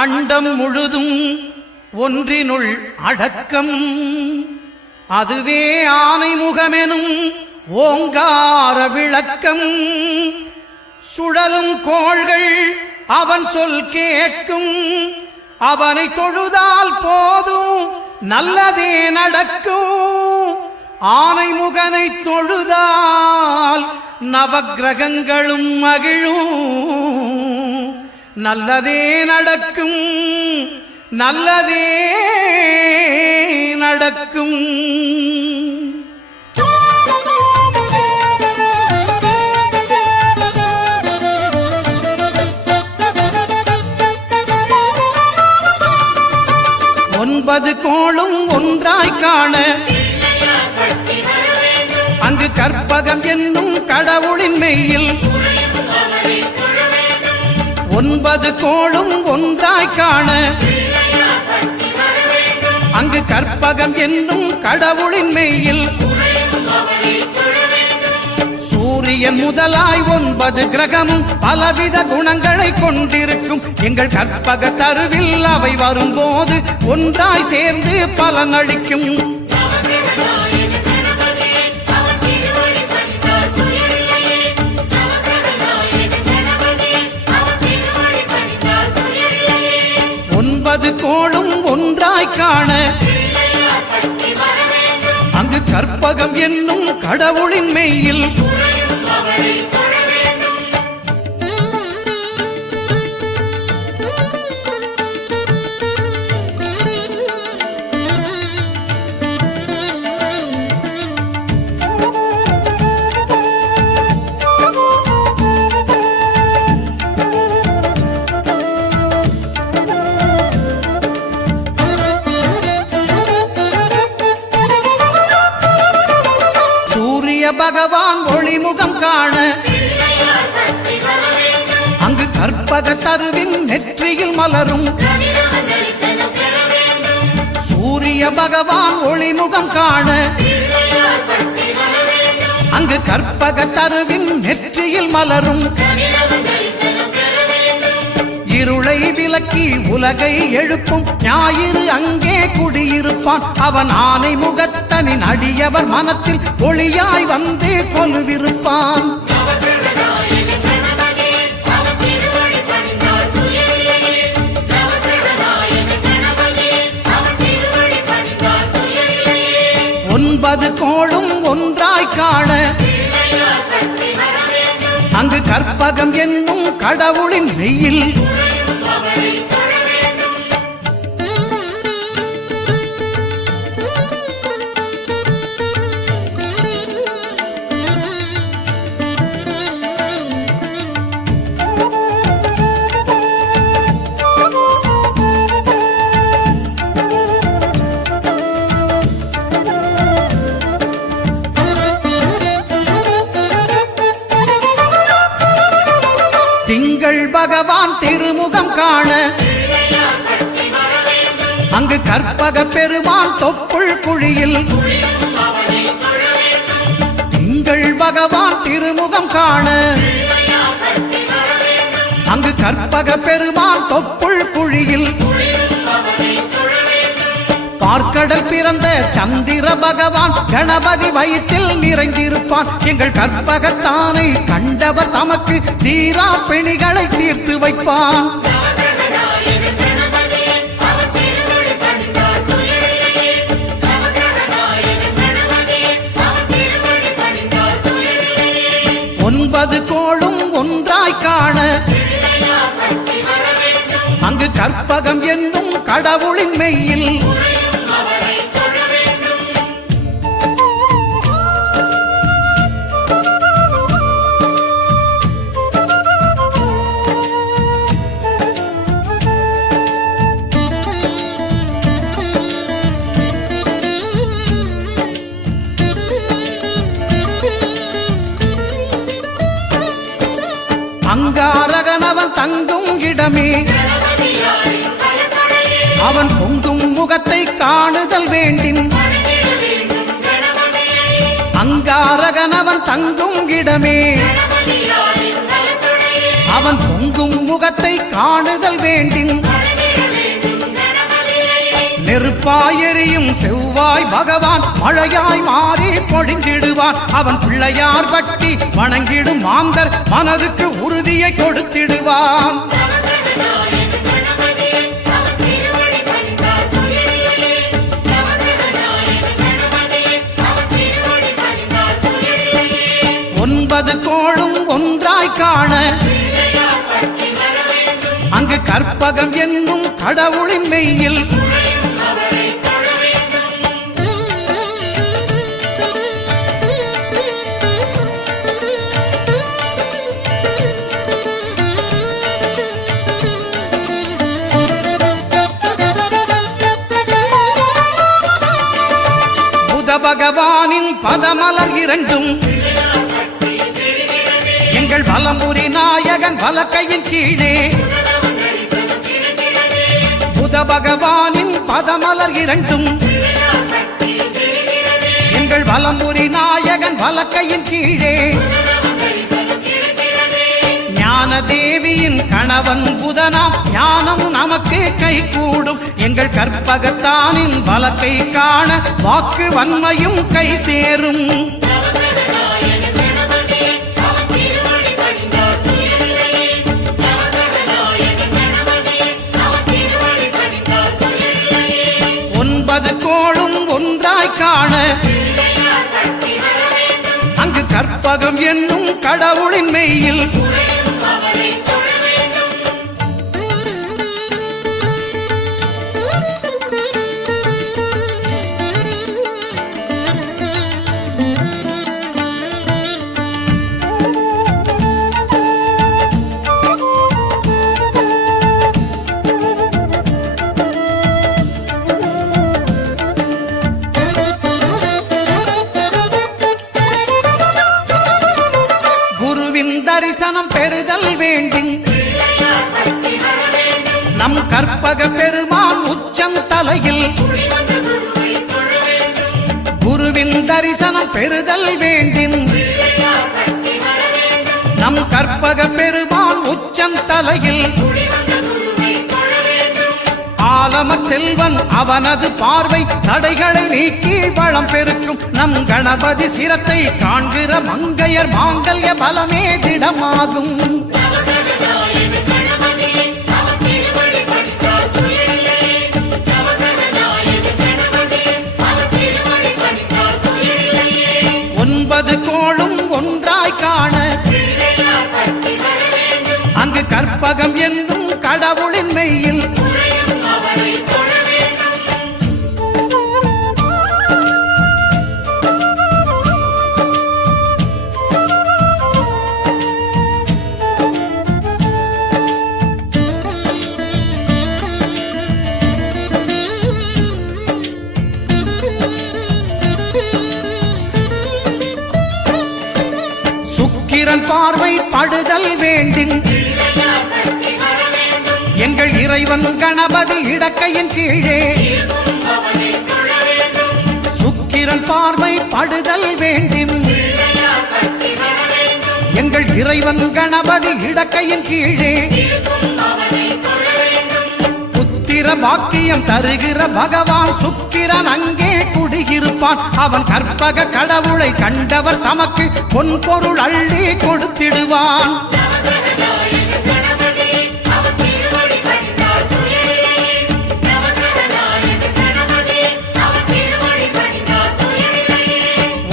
அண்டம் முழுதும் ஒன்றினுள் அடக்கம். அதுவே ஆனை முகமெனும் ஓங்கார விளக்கம். சுழலும் கோள்கள் அவன் சொல் கேட்கும். அவனை தொழுதால் போதும் நல்லதே நடக்கும். ஆனை முகனை தொழுதால் நவக்கிரகங்களும் மகிழும். நல்லதே நடக்கும், நல்லதே நடக்கும். ஒன்பது கோளும் ஒன்றாய் காண அங்கு கற்பகம் என்னும் கடவுளின் மெய்யில். ஒன்பது கோளும் ஒன்றாய் காண அங்கு கற்பகம் என்னும் கடவுளின் மெய்யில். சூரியன் முதலாய் 9 கிரகமும் பலவித குணங்களை கொண்டிருக்கும். எங்கள் கற்பக தருவில் அவை வரும்போது ஒன்றாய் சேர்ந்து பலனளிக்கும். ஒன்பது கோளும் ஒன்றாய் காண அங்கு கற்பகம் என்னும் கடவுளின் மெய்யில். பகவான் ஒளிமுகம் காண அங்கு கற்பக தருவின் நெற்றியில் மலரும். சூரிய பகவான் ஒளிமுகம் காண அங்கு கற்பக தருவின் நெற்றியில் மலரும். இருளை விலக்கி உலகை எழுப்பும் ஞாயிறு அங்கே குடியிருப்பான். அவன் ஆனை முகத்தனின் அடியவர் மனத்தில் ஒளியாய் வந்து கொலுவிருப்பான். ஒன்பது கோளும் ஒன்றாய் காண அங்கு கற்பகம் என்னும் கடவுளின் மெய்யில். திங்கள் பகவான் திருமுகம் காண அங்கு கற்பக பெருமான் தொப்புள் குழியில். திங்கள் பகவான் திருமுகம் காண அங்கு கற்பக பெருமான் தொப்புள் குழியில். பார்க்கடல் பிறந்த சந்திர பகவான் கணபதி வயிற்றில் நிறைந்திருப்பான். எங்கள் கற்பகத்தானை கண்டவர் தமக்கு தீரா பிணிகளை தீர்த்து வைப்பான். ஒன்பது கோளும் ஒன்றாய் காண அங்கு கற்பகம் என்னும் கடவுளின் மெய்யில். அங்காரகனவன் தங்கும் இடமே அவன் பொங்கும் முகத்தை காணுதல் வேண்டின். அங்காரகனவன் தங்கும் இடமே அவன் பொங்கும் முகத்தை காணுதல் வேண்டின். நெருப்பாய் எரியும் செவ்வாய் பகவான் மழையாய் மாறி பொழிந்திடுவான். அவன் பிள்ளையார் பட்டி வணங்கிடும் மாந்தர் மனதுக்கு உறுதியை கொடுத்திடுவான். ஒன்பது கோளும் ஒன்றாய் காண அங்கு கற்பகம் என்னும் கடவுளின் மெய்யில் புத பகவானின் பதமலர் இரண்டும் எங்கள் வலம்புரி நாயகன் வலக்கையின் கீழே புத பகவானின் பதமலர் இரண்டும் எங்கள் வலம்புரி நாயகன் வலக்கையின் கீழே ஞான தேவியின் கணவன் புதனாம் ஞானம் நமக்கு கை கூடும். எங்கள் கற்பகத்தானின் வலக்கை காண வாக்கு வன்மையும் கை சேரும். ஒன்பது கோளும் ஒன்றாய் காண அங்கு கற்பகம் என்னும் கடவுளின் மெய்யில் தரிசனம் பெறுதல் வேண்டும். நம் கற்பக பெருமான் உச்சம் தலையில் குருவின் தரிசனம் பெறுதல் வேண்டும். நம் கற்பக பெருமான் உச்சம் தலையில் ஆலமர் செல்வன் அவனது பார்வை தடைகளை நீக்கி வளம் பெருக்கும். நம் கணபதி சிரத்தை காண்கிற மங்கையர் மாங்கல்ய பலமே திடமாகும். ஒன்பது கோளும் ஒன்றாய் காண அங்கு கற்பகம் என்னும் கடவுளின் மெய்யில் சுக்கிரன் பார்வை படுதல் வேண்டும். எங்கள் இறைவன் கணபதி இடக்கையின் கீழே சுக்கிரன் பார்வை படுதல் வேண்டும். எங்கள் இறைவன் கணபதி இடக்கையின் கீழே புத்திர பாக்கியம் தருகிற பகவான் சுக்கிரன் அங்கே குடியிருப்பான். அவன் கற்பக கடவுளை கண்டவர் தமக்கு பொன் பொருள் அள்ளி கொடுத்திடுவான்.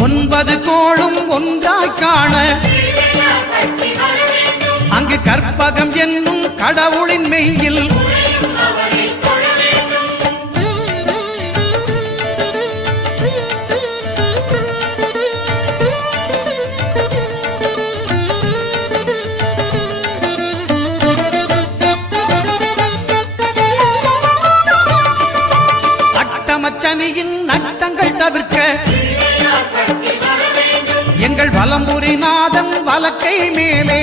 ஒன்பது கோளும் ஒன்றாய் காண அங்கு கற்பகம் என்னும் கடவுளின் மெய்யில் அட்டமச்சனியின் நட்டங்கள் தவிர்க்க எங்கள் வலம்புரி நாதன் வலக்கை மேலே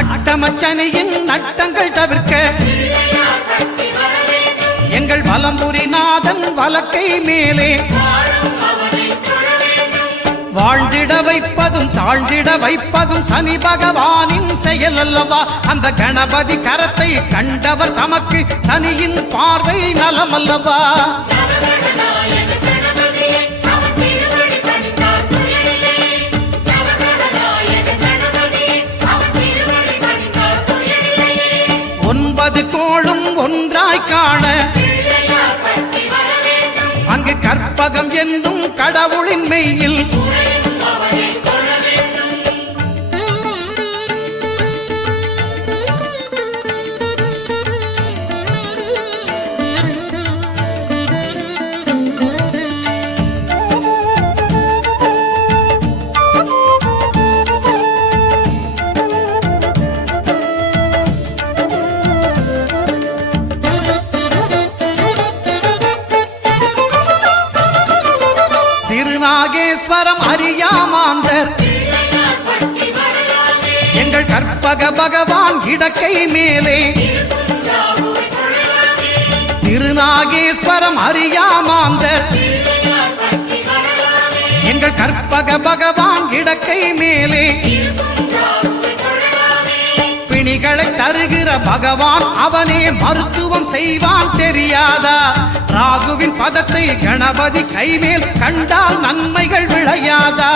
அட்டமச்சனியின் நட்டங்கள் தவிர்க்க எங்கள் வலம்புரி நாதன் வலக்கை மேலே வாழ்ந்திட வைப்பதும் தாழ்ந்திட வைப்பதும் சனி பகவானின் செயல் அல்லவா? அந்த கணபதி கரத்தை கண்டவர் தமக்கு சனியின் பார்வை நலம் அல்லவா? ஒன்பது கோளும் ஒன்றாய் காண அங்கு கற்பகம் என்னும் கடவுளின் மெய்யில் திருநாகேஸ்வரம் அறியாமாந்தர் எங்கள் கற்பக பகவான் இடக்கை மேலே திருநாகேஸ்வரம் அறியாமாந்தர் எங்கள் கற்பக பகவான் இடக்கை மேலே பிணிகளை தருகிற பகவான் அவனே மருத்துவம் செய்வான் தெரியாதா? ராகுவின் பதத்தை கணபதி கைமேல் கண்டால் நன்மைகள் விளையாதா?